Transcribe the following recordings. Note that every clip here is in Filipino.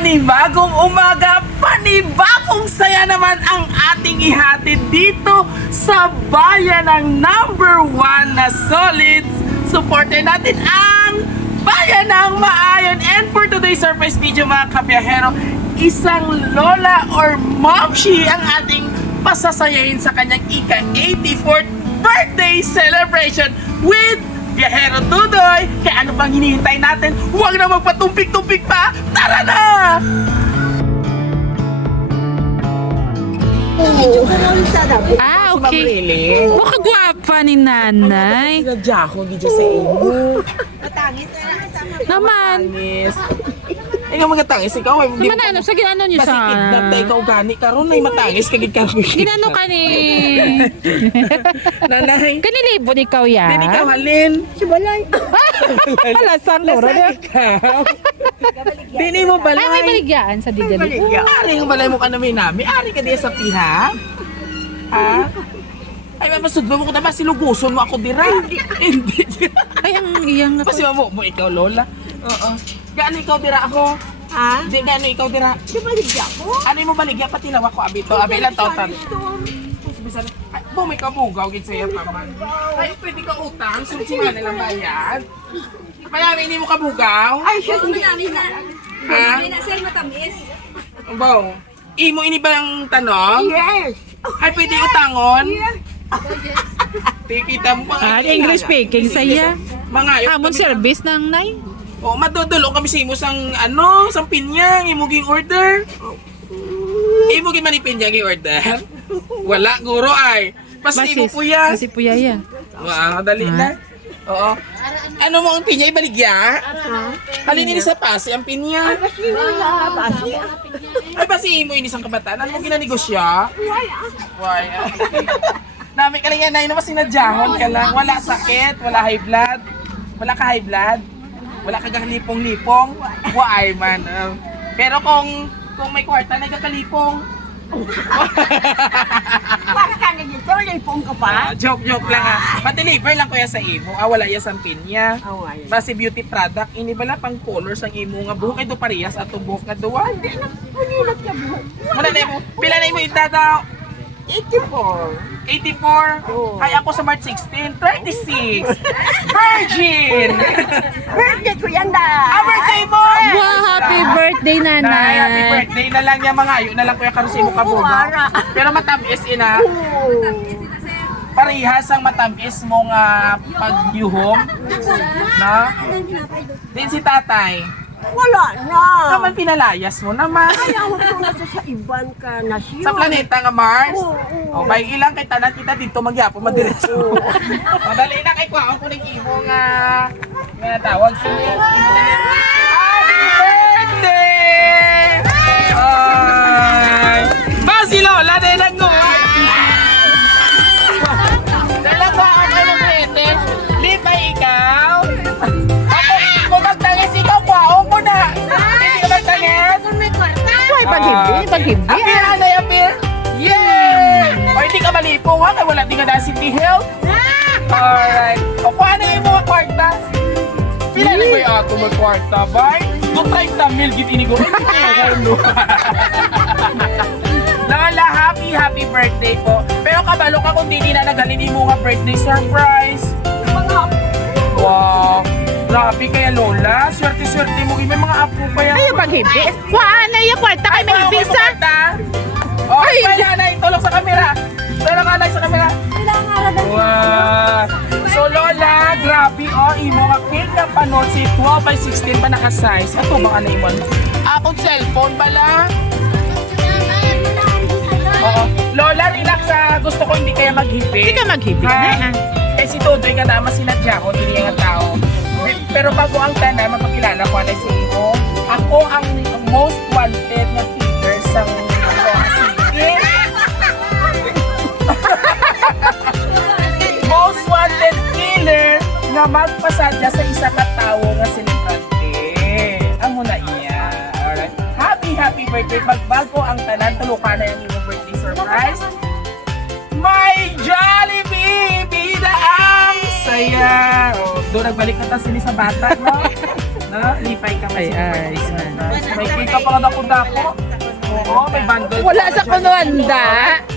Panibagong umaga, panibagong saya naman ang ating ihatid dito sa bayan ng number 1 na Solids. Supporter natin ang bayan ng Maayon. And for today's surprise video mga kabiyahero, isang lola or momshi ang ating pasasayahin sa kanyang ika-84th birthday celebration with Biyahero Tudoy. Kaya ano bang hinihintay natin? Huwag na magpatumpik-tumpik pa! Tara na! Ah, okay. Mukha gwapa ni nanay. Sinadya ako, video sa inyo. Naman. Anis. Ikaw magatangis, ikaw ay Naman ano, sa ginano niyo kasi sa... kidnap tayo ikaw gani karon ay matangis kagid ka. Ginano ka ni... Nanay. Kanilibon ikaw ya? Din ikaw halin. Si Balay. Lasang loro na. Dini mo balay. Ay, may baligyan sa didali. Ari yung balay mo ka namin namin. Ari ka diya sa piha. Ha? Ay, masudlo mo ko na ba? Siluguson mo ako dira. Hindi. Ay, ang iyang... Kasi mo ikaw, Lola. Oo. Gaano ikaw dira ako? Ha? Di, gaano ikaw dira? Si Baligya ko. Ano mo baligya? Pati lawa ko, abito. Abi, ilang taon tan? May kabugaw, gid sa'yo pa man. Ay, pwede ka utang. Sunsiman nilang bayan. Mayami, hindi mo kabugaw? Ay, siya hindi na. Ha? Hindi na sir matamis. Baw. Imo ini ba ang tanong? Yes. Ay, pwede utangon? Tikita mo pa. Ah, English speaking sa iya. Mga Hamon service ng nay. O, madudulo kami sa imo sang sang pinyang imuging order. Imuging manipinyang i-order. Wala, guro ay. Pasti mo po yan. Kasi po yaya. Wow, dali na. Oo. Ano mo ang pinya? Ibaligya? Halinin sa pasi ang pinya. Ay, pasi mo inisang kabataan. Ano mo ginanegosya? Why? Nami ka lang yan, naman sinadjahon ka lang. Wala sakit, wala high blood. Wala ka high blood. Wala ka gakalipong-lipong. Why man? Pero kung may kwarta, nagkakalipong. Para ka na dito, lipong ka pa. Joke lang ha. Pa-deliver lang ko yan sa imo. Wala yan sa pinya. Basi beauty product. Ini bala pang colors ang imo nga buhok. Ito parehas at buhok nga duwa. Kulilat ka buhok. Wala na imo. Pila na imo itadaw? 84. 84? Ay ako sa March 16, 36. Virgin! Birthday ko yan da. Birthday mo! Wow, happy birthday Nay, nanay. happy birthday na lang niya mga ayo na lang kuya karon sa imo kabuga. Pero matamis ina. Parehas ang matamis mo nga pagyuhom. Na? Din si tatay. Wala na. Naman pinalayas mo naman. Ayaw ko na sa ibang ka nasyon. Sa planeta nga Mars. Oo. O, may ilang kay tanan kita dito magyapo madiretso. Madali na kay kuha ko ng imo nga tawag sa Happy birthday! Ay! Ba si Lola din nagkuha. Dala ko ako kayo ng pwede. Di ba ikaw? Ako, kung magtangis ikaw, kuhaon mo na. Hindi ka magtangis? Ay, paghimbi, paghimbi. Apir, anay, apir! Yay! O hindi ka malipong ha, kaya wala di ka na City Health. Alright. O paano yung mga kwarta? Pila na ba yung ato mga kwarta, bay? Kung 30 mil, git inigo. Lola, happy birthday po. Pero kabalo ka kung di na naghalin mo nga birthday surprise. Wow. Grabe kaya Lola, swerte-swerte mo. May mga apo pa yan. Ay, paghimbi. Waan na yung kwarta kay may visa. Oh, ay, Nay, tulong sa camera. Tulong ka, Nay, sa camera. Wow. So, Lola, grabe, imo nga cake ng panot si 12 by 16 pa naka-size. Ito ba ka na imon? Akong cellphone bala. Oo. Lola, relax ha. Gusto ko hindi kaya maghipit. Hindi ka maghipit na, Eh, si Todoy ka naman sinadya ko, hindi nga tao. Pero bago ang tanan, mapagkilala ko na si Imo. Ako ang most wanted na figure sa City. Most wanted killer nga magpasadya sa isa ka tawo nga silibrante. Amo na iya. Alright. Happy birthday. Magbago ang tanan, tulukan na yung iyong birthday surprise. My Jollibee! Bida ang saya! Oh, doon nagbalik na tayo sila sa bata, no? Na, lipay ka Ay, ay, may kita pa nga dako-dako. Oo, may bundle. Wala sa kunuanda.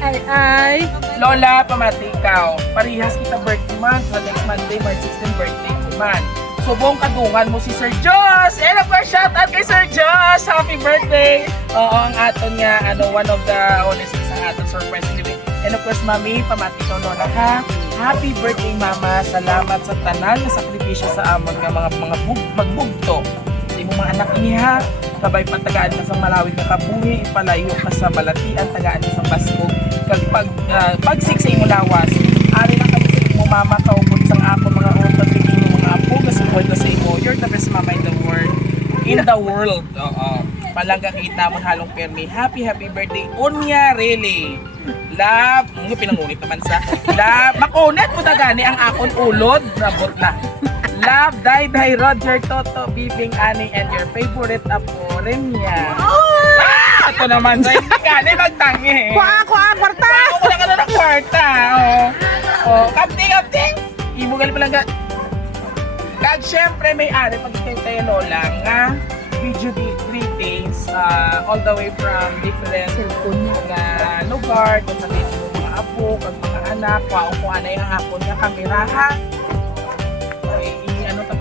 Ay, ay. Lola, pamati ikaw. Parihas kita birthday month. Sa next Monday, March 16, birthday ko man. So, buong kadungan mo si Sir Josh. And of course, shout out kay Sir Josh. Happy birthday. Oo, ang aton niya, one of the honest sa aton surprise giveaway. And of course, Mami, pamati ko, Lola, ha? Happy birthday, Mama. Salamat sa tanan na sakripisyo sa amon nga mga magbugto. Sa imong mga anak niya, kabay patagaan ka sa malawig na kabuhi, ipalayo ka sa balatian, tagaan ka sa baskog. Kag pagsik sa imong lawas, ari na kami sa imong mama, kaubot sang ako mga utot, imong mga apo, kasi kwento sa imo, you're the best mama in the world. In the world, oo. Palangga kita mo halong permi. Happy birthday, Unya, really. Love, pinangunit naman sa love, makunat mo na gani ang akon ulod, nabot na. Love, Day, Roger, Toto, Bibing, Ani, and your favorite apo, Renya. Ito naman, sa hindi gani magtangi. Kuha, kwarta. Ako na ka na ng kwarta. Kapting. Ibugal pa lang ka. Kag syempre may ari pag tayo Lola nga video greetings all the way from different lugar kung sabihin mo mga apo, kag mga anak, kung ano yung hapon nga kamera ha.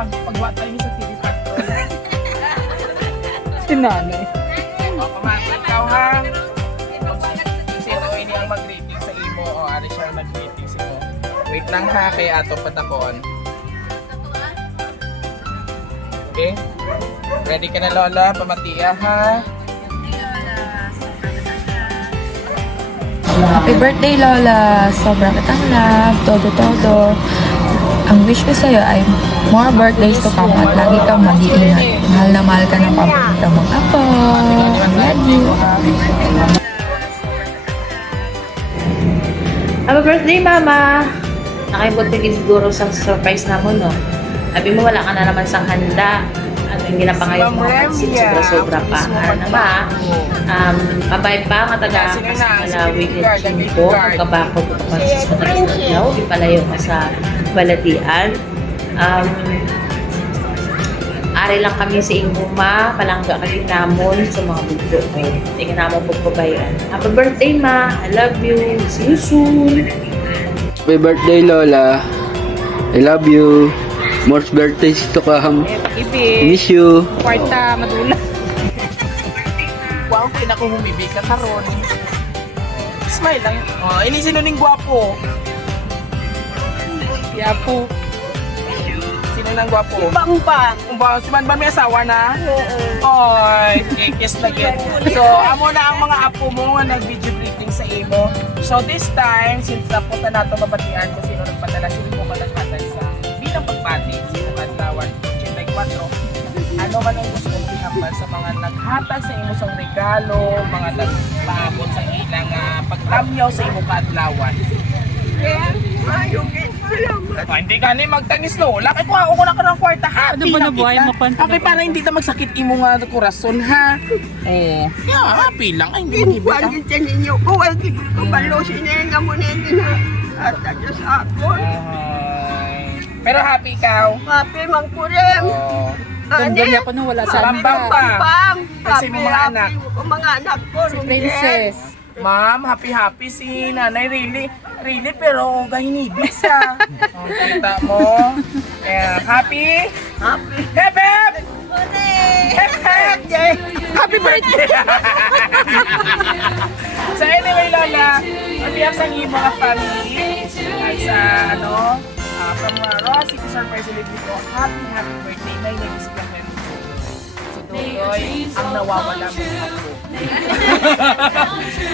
Pagwa tayo sa TV Patrol. Si nanay. Pamati ikaw ha. Sino ini ang mag-greeting sa imo o ari siya ang mag-greeting sa imo. Wait lang ha, kaya ato patakoon. Okay? Ready ka na Lola? Pamatia ha? Happy birthday, Lola! Sobrang kitang love, todo. Ang wish ko sa'yo ay more birthdays to come at lagi kang mag-iingat. Mahal na mahal ka ng paborito mong apo. I love you! Happy birthday, Mama! Nakaibuti siguro sa surprise na mo, no? Sabi mo, wala ka na naman sang handa. Ano yung ginapangayon mo pansin, sobra-sobra pa. Ano naman, mabay pa, mataga ka sa malawig at chinko, magkabako ko pansin sa matagas na daw, ipalayo ka sa balatian. Ari lang kami sa inguma, palangga kami namon sa mga bugdo ko. Tingnan naman pagpabayan. Happy birthday, Ma! I love you! See you soon! Happy birthday, Lola. I love you. More birthdays to come. Miss you. Kwarta, madula. Wow, kaya ako humibig ka karon. Smile lang. Ini sino ning gwapo? Yapo. Sino nang gwapo? Bang-bang. Si Banban may asawa na? Oy, kiss na gid. So, amo na ang mga apo mo nga nag-video greeting sa imo. So, this time, since napunta nato mabatian kung sino nagpadala, sino mo malagpatan sa bilang pagbati, sino kadlawan, 84. Ano man ang gusto mong pinambal sa mga naghatag sa imo sang regalo, mga nagpaabot sa ilang pagtamyaw sa imo kadlawan. Hindi ka ni magtangis Lola. Kaya kuha ko na ka ng kwarta. Happy Ano ba na na buhay kita. mo, Pan? Happy para hindi na magsakit imo nga kurason ha. Oh, yeah, happy lang. Ay, hindi magibig ka. Ginbuwan din ninyo ko. Wagi ko balo sinenga mo na yun. At Diyos ako. Pero happy ikaw. Happy mang kurem. Oh. Ganda niya ko nung wala sa amin Bambang ka. pa. Bang. Kasi mo mga anak. Mga anak ko. Princess. Ma'am, happy si nanay really pero gahinibig sa. Oh, kita mo. Yeah, happy? Happy. Hep hep! Hep hep! Yay! Happy birthday! So anyway, Lola, on behalf sa iyong mga family, at sa from Raw City Surprise Celebrity ko, happy birthday. May nag-isip lang meron ko. Si Dodoy, ang nawawala mo ako.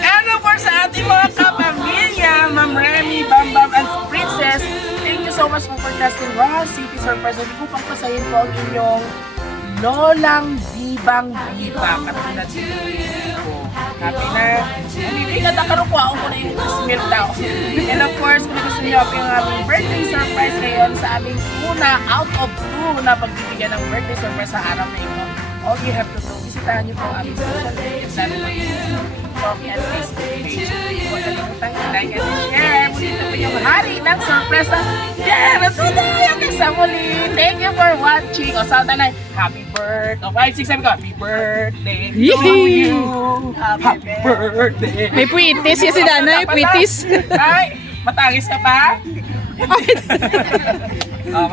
And of course, sa ating mga kapamilya, Ma'am Remy, Bambam, and Princess, thank you so much for podcasting Raw City Surprise. Hindi ko pang pasayin po ang inyong Lolang Bibang-Biba. Katulad ko. Happy na. Bibigat ang karukuha ko na yung smell daw. And of course, kung gusto niyo yung aming birthday surprise ngayon sa aming una out of 2 na pagbibigyan ng birthday surprise sa araw na ito, all you have to do, bisitahan niyo po ang aming social media. Facebook and Facebook page. Huwag kalimutan i-like and share. Muli ito po yung hari ng sorpresa. Yeah! Hanggang sa muli. Thank you for watching. O, sa tanay, happy birthday. O, 5, 6, 7 ko. Happy birthday to Yee! you. Happy birthday. May puitis yan si Danay, puitis. Ay, matangis ka pa? Oh,